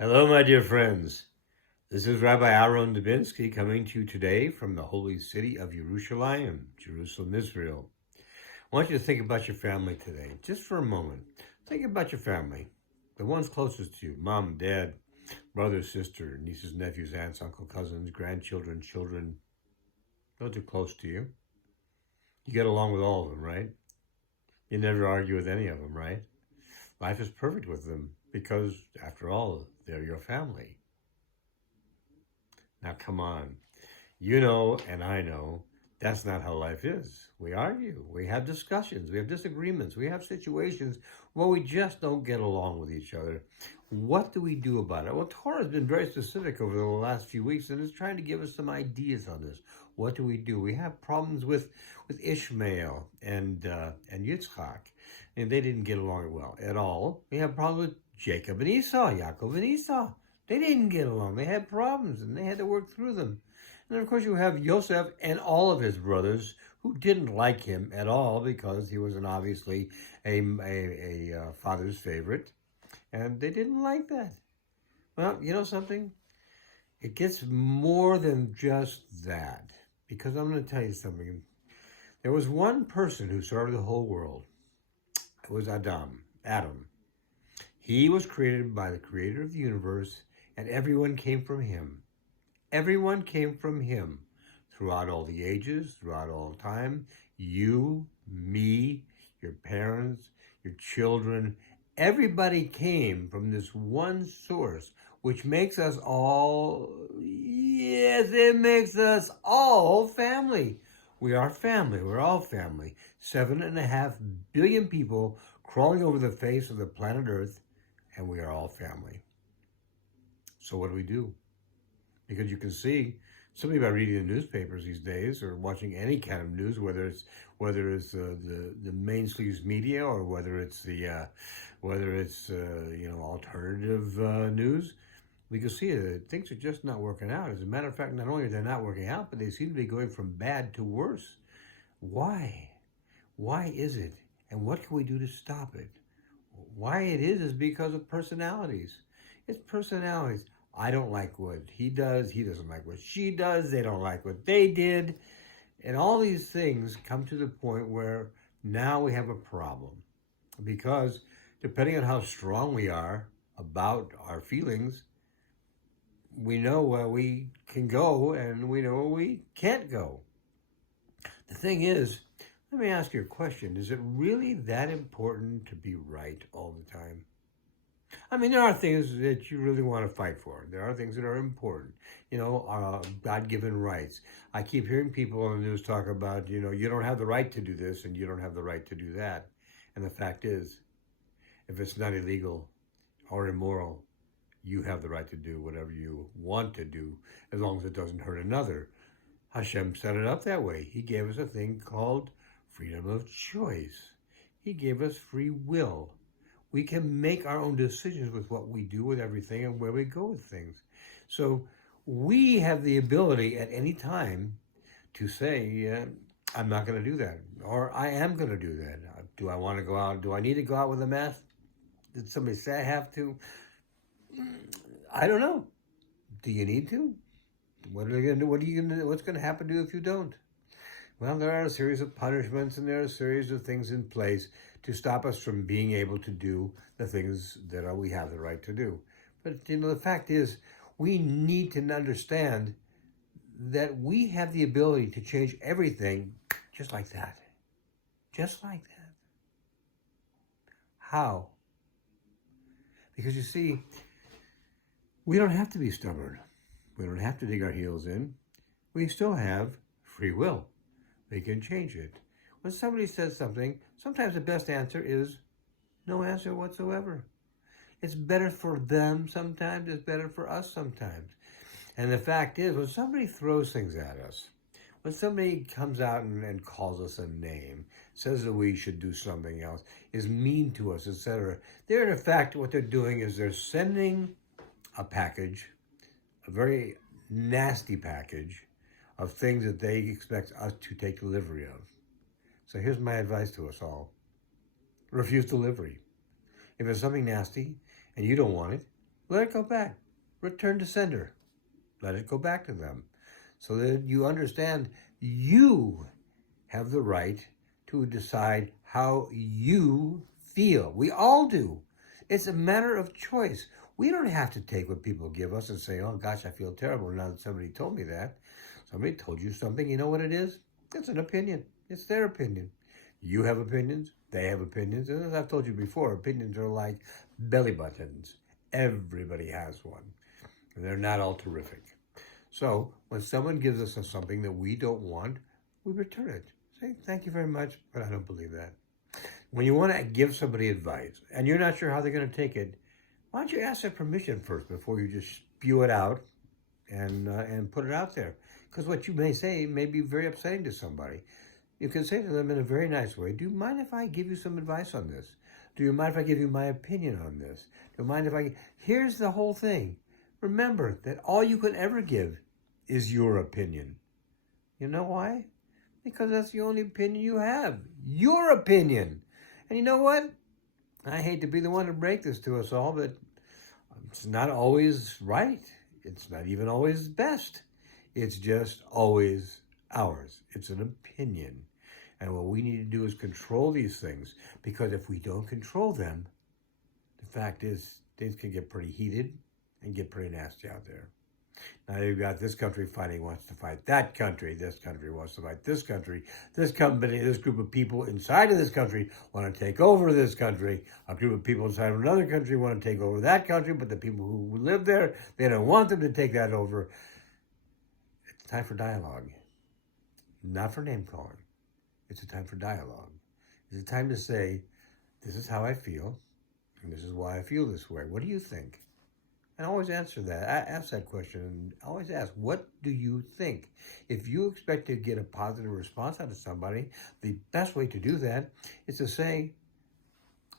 Hello, my dear friends. This is Rabbi Aharon Dobinsky coming to you today from the holy city of Yerushalayim, Jerusalem, Israel. I want you to think about your family today, just for a moment. Think about your family, the ones closest to you, mom, dad, brother, sister, nieces, nephews, aunts, uncle, cousins, grandchildren, children. Those are close to you. You get along with all of them, right? You never argue with any of them, right? Life is perfect with them because, after all, they're your family. Now, come on. You know, and I know, that's not how life is. We argue, we have discussions, we have disagreements, we have situations where we just don't get along with each other. What do we do about it? Well, Torah has been very specific over the last few weeks and is trying to give us some ideas on this. What do? We have problems with Ishmael and Yitzchak, and they didn't get along well at all. We have problems with Jacob and Esau, Yaakov and Esau. They didn't get along. They had problems, and they had to work through them. And then, of course, you have Yosef and all of his brothers who didn't like him at all because he was obviously a father's favorite, and they didn't like that. Well, you know something? It gets more than just that, because I'm going to tell you something. There was one person who started the whole world. It was Adam. He was created by the creator of the universe, and everyone came from him. Everyone came from him throughout all the ages, throughout all time. You, me, your parents, your children, everybody came from this one source, which makes us all, yes, it makes us all family. We are family. We're all family. 7.5 billion people crawling over the face of the planet Earth, and we are all family. So what do? Because you can see simply by reading the newspapers these days or watching any kind of news, whether it's the mainstream media or whether it's alternative news, we can see that things are just not working out. As a matter of fact, not only are they not working out, but they seem to be going from bad to worse. Why? Why is it? And what can we do to stop it? Why it is because of personalities. It's personalities. I don't like what he does. He doesn't like what she does. They don't like what they did. And all these things come to the point where now we have a problem. Because depending on how strong we are about our feelings, we know where we can go and we know where we can't go. The thing is, let me ask you a question. Is it really that important to be right all the time? I mean, there are things that you really want to fight for. There are things that are important. God-given rights. I keep hearing people on the news talk about, you don't have the right to do this and you don't have the right to do that. And the fact is, if it's not illegal or immoral, you have the right to do whatever you want to do as long as it doesn't hurt another. Hashem set it up that way. He gave us a thing called freedom of choice. He gave us free will. We can make our own decisions with what we do with everything and where we go with things. So we have the ability at any time to say, I'm not going to do that, or I am going to do that. Do I want to go out? Do I need to go out with a mask? Did somebody say I have to? I don't know. Do you need to? What are you going to do? What's going to happen to you if you don't? Well, there are a series of punishments and there are a series of things in place to stop us from being able to do the things that we have the right to do. But, the fact is, we need to understand that we have the ability to change everything just like that. Just like that. How? Because you see, we don't have to be stubborn. We don't have to dig our heels in. We still have free will. We can change it. When somebody says something, sometimes the best answer is no answer whatsoever. It's better for them sometimes, it's better for us sometimes. And the fact is, when somebody throws things at us, when somebody comes out and calls us a name, says that we should do something else, is mean to us, etc., they're in fact, what they're doing is they're sending a package, a very nasty package, of things that they expect us to take delivery of. So here's my advice to us all. Refuse delivery. If it's something nasty and you don't want it, Let it go back. Return to sender. Let it go back to them. So that you understand you have the right to decide how you feel. We all do. It's a matter of choice. We don't have to take what people give us and say, oh gosh, I feel terrible now that somebody told me that. Somebody told you something. You know what it is? It's an opinion. It's their opinion. You have opinions. They have opinions. And as I've told you before, opinions are like belly buttons. Everybody has one. And they're not all terrific. So when someone gives us something that we don't want, we return it. Say, thank you very much, but I don't believe that. When you want to give somebody advice and you're not sure how they're going to take it, why don't you ask their permission first before you just spew it out and put it out there? Because what you may say may be very upsetting to somebody. You can say to them in a very nice way, do you mind if I give you some advice on this? Do you mind if I give you my opinion on this? Do you mind if I... Here's the whole thing. Remember that all you can ever give is your opinion. You know why? Because that's the only opinion you have. Your opinion. And you know what? I hate to be the one to break this to us all, but it's not always right. It's not even always best. It's just always ours. It's an opinion. And what we need to do is control these things, because if we don't control them, the fact is things can get pretty heated and get pretty nasty out there. Now you've got this country wants to fight that country. This country wants to fight this country. This company, this group of people inside of this country want to take over this country. A group of people inside of another country want to take over that country, but the people who live there, they don't want them to take that over. It's time for dialogue, not for name calling. It's a time for dialogue. It's a time to say, this is how I feel, and this is why I feel this way. What do you think? And always answer that. Ask that question, and always ask, what do you think? If you expect to get a positive response out of somebody, the best way to do that is to say,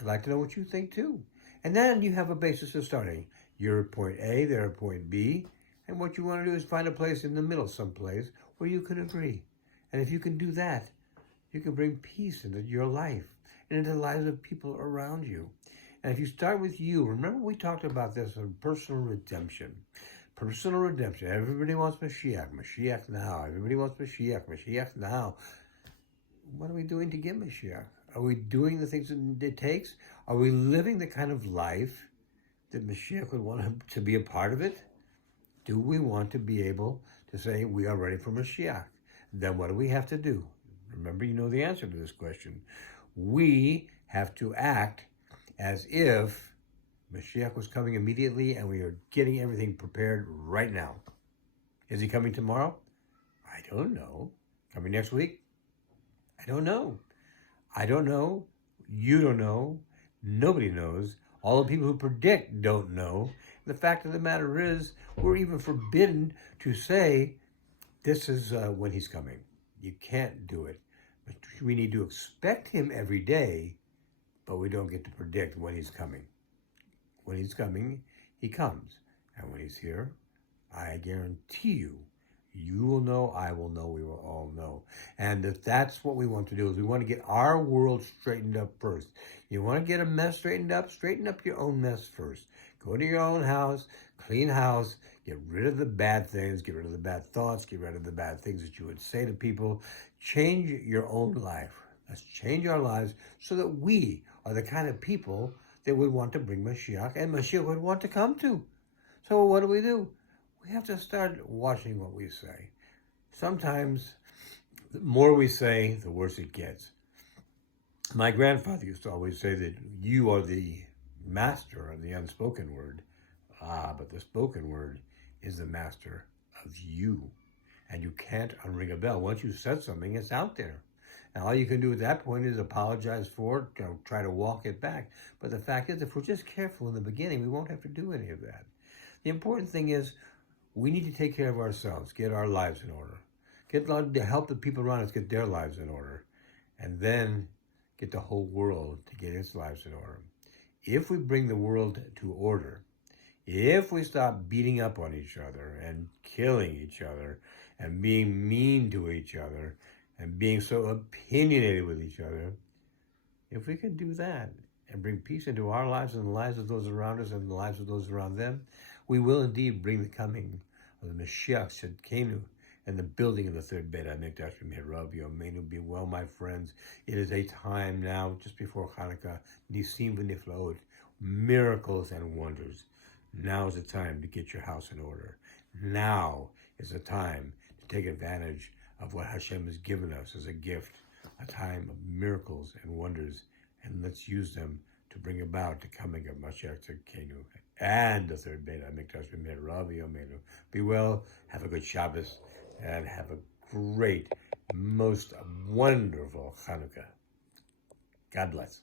I'd like to know what you think too. And then you have a basis of starting. You're at point A, they're at point B, and what you want to do is find a place in the middle, someplace where you can agree. And if you can do that, you can bring peace into your life and into the lives of people around you. And if you start with you, remember we talked about this on personal redemption. Personal redemption. Everybody wants Mashiach. Mashiach now. Everybody wants Mashiach. Mashiach now. What are we doing to get Mashiach? Are we doing the things that it takes? Are we living the kind of life that Mashiach would want to be a part of it? Do we want to be able to say we are ready for Mashiach? Then what do we have to do? Remember, you know the answer to this question. We have to act as if Mashiach was coming immediately and we are getting everything prepared right now. Is he coming tomorrow? I don't know. Coming next week? I don't know. I don't know. You don't know. Nobody knows. All the people who predict don't know. The fact of the matter is, we're even forbidden to say, this is when he's coming. You can't do it. We need to expect him every day, but we don't get to predict when he's coming. When he's coming, he comes. And when he's here, I guarantee you, you will know, I will know, we will all know. And if that's what we want to do, is we want to get our world straightened up first. You want to get a mess straightened up? Straighten up your own mess first. Go to your own house, clean house, get rid of the bad things, get rid of the bad thoughts, get rid of the bad things that you would say to people. Change your own life. Let's change our lives so that we are the kind of people that would want to bring Mashiach and Mashiach would want to come to. So what do? We have to start watching what we say. Sometimes the more we say, the worse it gets. My grandfather used to always say that you are the master of the unspoken word. But the spoken word is the master of you. And you can't unring a bell. Once you said something, it's out there. Now, all you can do at that point is apologize for it, try to walk it back. But the fact is, if we're just careful in the beginning, we won't have to do any of that. The important thing is, we need to take care of ourselves, get our lives in order. To help the people around us get their lives in order. And then get the whole world to get its lives in order. If we bring the world to order, if we stop beating up on each other and killing each other and being mean to each other and being so opinionated with each other, if we can do that and bring peace into our lives and the lives of those around us and the lives of those around them, we will indeed bring the coming of the Mashiach Tzidkenu and the building of the third Beit HaMikdash. rabbiaharon. Be well, my friends. It is a time now, just before Chanukah, Nisim v'niflaot, miracles and wonders. Now is the time to get your house in order. Now is the time to take advantage of what Hashem has given us as a gift, a time of miracles and wonders, and let's use them to bring about the coming of Mashiach Tzidkenu and the third Beit HaMikdash. rabbiaharon. Be well, have a good Shabbos, and have a great, most wonderful Chanukah. God bless.